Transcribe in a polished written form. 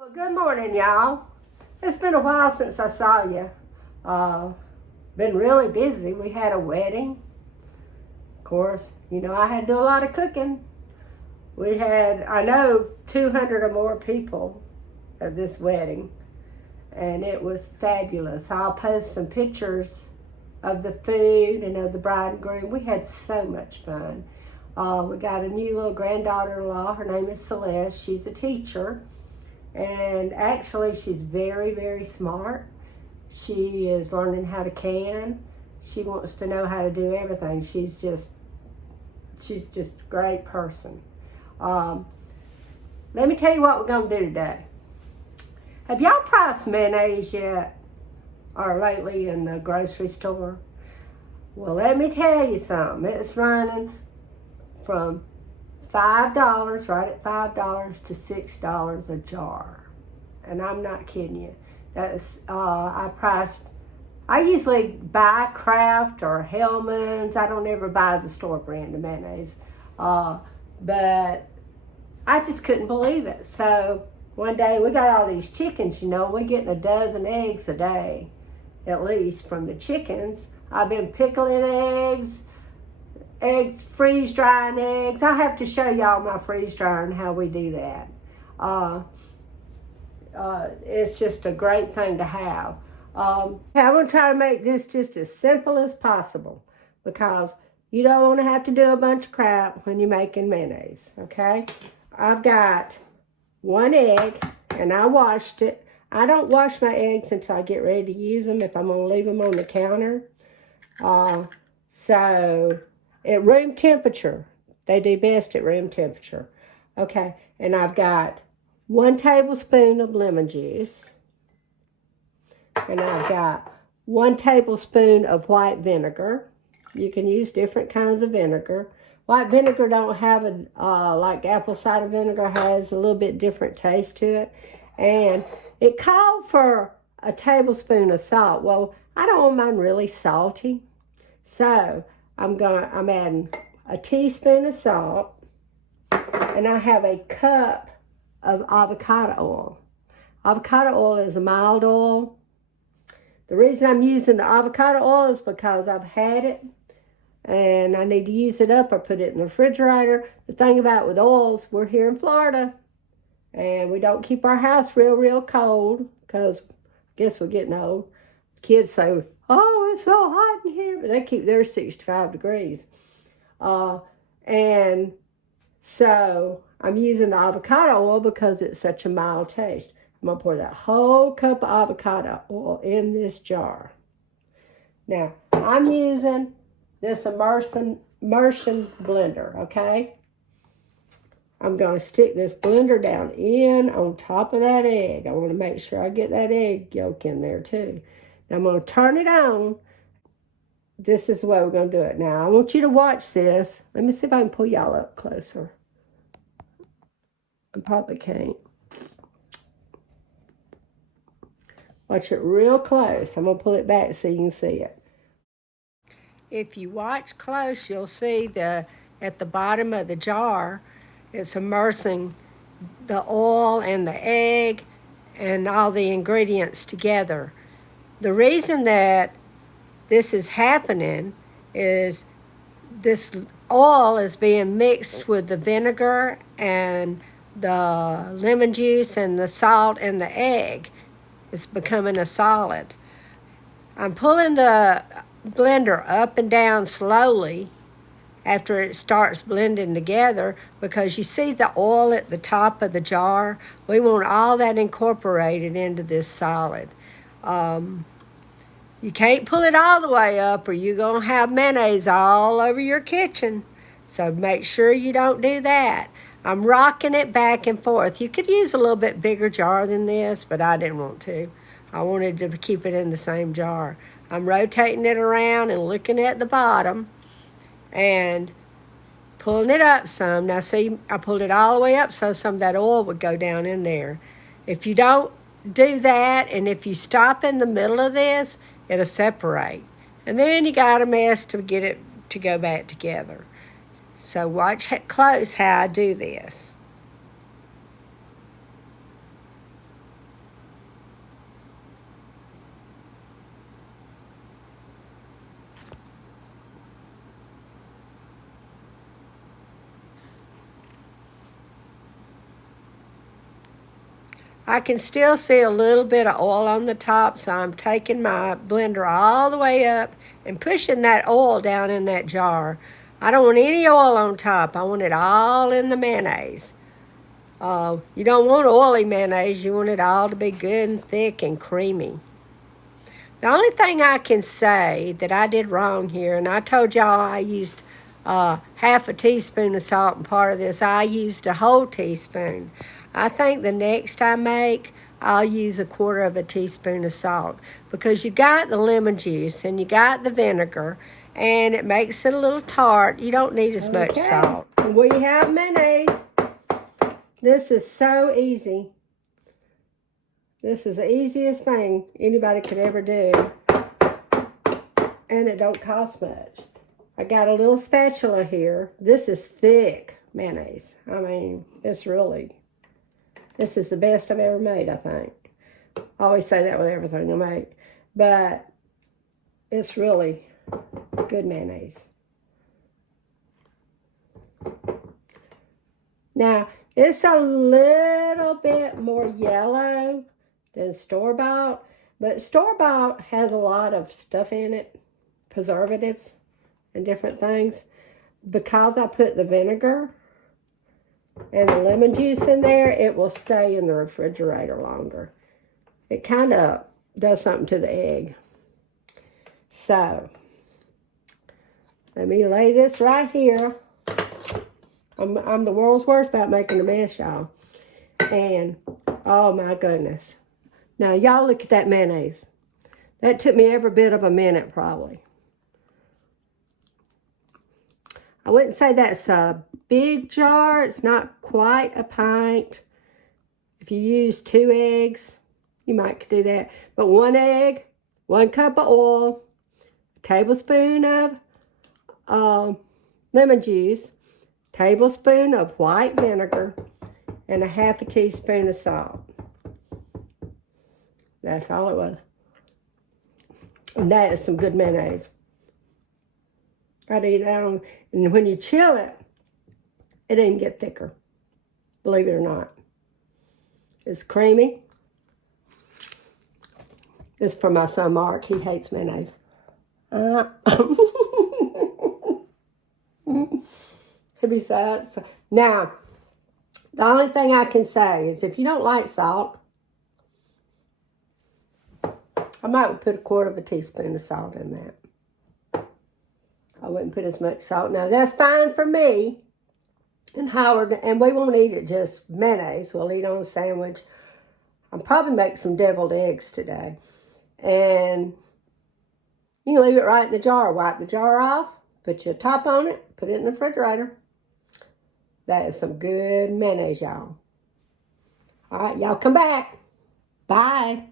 Well, good morning, y'all. It's been a while since I saw you. Been really busy. We had a wedding. Of course, I had to do a lot of cooking. We had, I know, 200 or more people at this wedding, and it was fabulous. I'll post some pictures of the food and of the bride and groom. We had so much fun. We got a new little granddaughter-in-law. Her name is Celeste. She's a teacher. And actually, she's very, very smart. She is learning how to can. She wants to know how to do everything. She's just a great person. Let me tell you what we're going to do today. Have y'all priced mayonnaise yet? Or lately in the grocery store? Well, let me tell you something. It's running from $5, right at $5 to $6 a jar. And I'm not kidding you. That's, I usually buy Kraft or Hellman's. I don't ever buy the store brand of mayonnaise. But I just couldn't believe it. So one day we got all these chickens, we're getting a dozen eggs a day, at least from the chickens. I've been pickling eggs, freeze drying eggs. I have to show y'all my freeze dryer and how we do that. It's just a great thing to have. I'm going to try to make this just as simple as possible because you don't want to have to do a bunch of crap when you're making mayonnaise, okay? I've got one egg and I washed it. I don't wash my eggs until I get ready to use them if I'm going to leave them on the counter. So at room temperature, they do best at room temperature. Okay, and I've got 1 tablespoon of lemon juice. And I've got 1 tablespoon of white vinegar. You can use different kinds of vinegar. White vinegar don't have like apple cider vinegar has a little bit different taste to it. And it called for a tablespoon of salt. Well, I don't want mine really salty. So I'm adding a teaspoon of salt, and I have a cup of avocado oil. Avocado oil is a mild oil. The reason I'm using the avocado oil is because I've had it and I need to use it up or put it in the refrigerator. The thing about with oils, we're here in Florida and we don't keep our house real cold because I guess we're getting old. Kids say, oh, it's so hot in here, but they keep theirs 65 degrees. And so I'm using the avocado oil because it's such a mild taste. I'm going to pour that whole cup of avocado oil in this jar. Now, I'm using this immersion blender, okay? I'm going to stick this blender down in on top of that egg. I want to make sure I get that egg yolk in there too. Now, I'm going to turn it on. This is the way we're going to do it. Now, I want you to watch this. Let me see if I can pull y'all up closer. I probably can't. Watch it real close. I'm going to pull it back so you can see it. If you watch close, you'll see at the bottom of the jar, it's immersing the oil and the egg and all the ingredients together. The reason that this is happening is this oil is being mixed with the vinegar and the lemon juice and the salt and the egg. It's becoming a solid. I'm pulling the blender up and down slowly after it starts blending together because you see the oil at the top of the jar. We want all that incorporated into this solid. You can't pull it all the way up or you're going to have mayonnaise all over your kitchen. So make sure you don't do that. I'm rocking it back and forth. You could use a little bit bigger jar than this, but I didn't want to. I wanted to keep it in the same jar. I'm rotating it around and looking at the bottom and pulling it up some. Now see, I pulled it all the way up so some of that oil would go down in there. If you don't do that and if you stop in the middle of this, it'll separate. And then you got a mess to get it to go back together. So watch close how I do this. I can still see a little bit of oil on the top, so I'm taking my blender all the way up and pushing that oil down in that jar. I don't want any oil on top. I want it all in the mayonnaise. You don't want oily mayonnaise. You want it all to be good and thick and creamy. The only thing I can say that I did wrong here, and I told y'all I used half a teaspoon of salt and part of this, I used a whole teaspoon. I think the next I make, I'll use a quarter of a teaspoon of salt because you got the lemon juice and you got the vinegar and it makes it a little tart. You don't need as much salt. And we have mayonnaise. This is so easy. This is the easiest thing anybody could ever do. And it don't cost much. I got a little spatula here. This is thick mayonnaise. I mean, this is the best I've ever made, I think. I always say that with everything I make. But it's really good mayonnaise. Now, it's a little bit more yellow than store-bought, but store-bought has a lot of stuff in it, preservatives and different things. Because I put the vinegar and the lemon juice in there, it will stay in the refrigerator longer. It kind of does something to the egg. So, let me lay this right here. I'm the world's worst about making a mess, y'all. And, oh my goodness. Now, y'all look at that mayonnaise. That took me every bit of a minute, probably. I wouldn't say that's a big jar. It's not quite a pint. If you use 2 eggs, you might do that. But 1 egg, 1 cup of oil, a tablespoon of lemon juice, tablespoon of white vinegar, and a half a teaspoon of salt. That's all it was. And that is some good mayonnaise. I'd eat that on, and when you chill it, it didn't get thicker. Believe it or not. It's creamy. This is for my son Mark. He hates mayonnaise. Besides, now, the only thing I can say is if you don't like salt, I might put a quarter of a teaspoon of salt in that. I wouldn't put as much salt. Now, that's fine for me and Howard, and we won't eat it just mayonnaise. We'll eat on a sandwich. I'll probably make some deviled eggs today. And you can leave it right in the jar. Wipe the jar off, put your top on it, put it in the refrigerator. That is some good mayonnaise, y'all. All right, y'all come back. Bye.